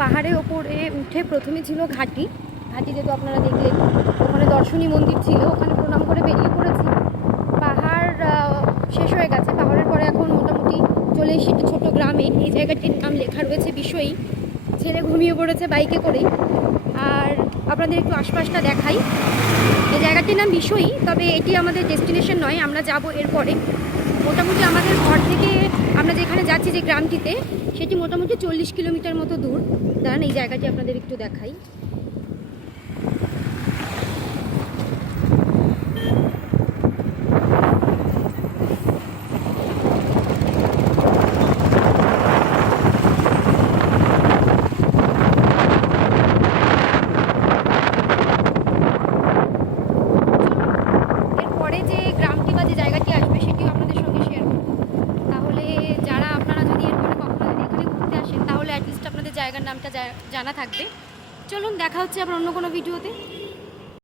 পাহাড়ের ওপরে উঠে প্রথমে ছিল ঘাটি। ঘাটি যেহেতু আপনারা দেখলেন, ওখানে দর্শনী মন্দির ছিল, ওখানে প্রণাম করে বেরিয়ে পড়েছি। পাহাড় শেষ হয়ে গেছে। পাহাড়ের পরে এখন মোটামুটি চলে এসেছি একটা ছোটো গ্রামে। এই জায়গাটির নাম লেখা রয়েছে বিষয়ী। ছেলে ঘুমিয়ে পড়েছে বাইকে করেই। আর আপনাদের একটু আশপাশটা দেখাই। এই জায়গাটির নাম বিষয়ী, তবে এটি আমাদের ডেস্টিনেশন নয়, আমরা যাব এরপরে। মোটামুটি আমাদের ঘর থেকে আমরা যেখানে যাচ্ছি যে গ্রামটিতে, সেটি মোটামুটি 40 কিলোমিটার মতো দূর। দাঁড়ান এই জায়গাটি আপনাদের একটু দেখাই। এরপরে যে গ্রামটি বা যে জায়গাটি আসবে সেটিও আপনাদের সঙ্গে শেয়ার করব। তাহলে যারা আপনারা যদি এরপরে কখনো যদি এখানে ঘুরতে আসেন, তাহলে অ্যাটলিস্ট আপনাদের জায়গার নামটা জানা থাকবে। চলুন, দেখা হচ্ছে আবার অন্য কোনো ভিডিওতে।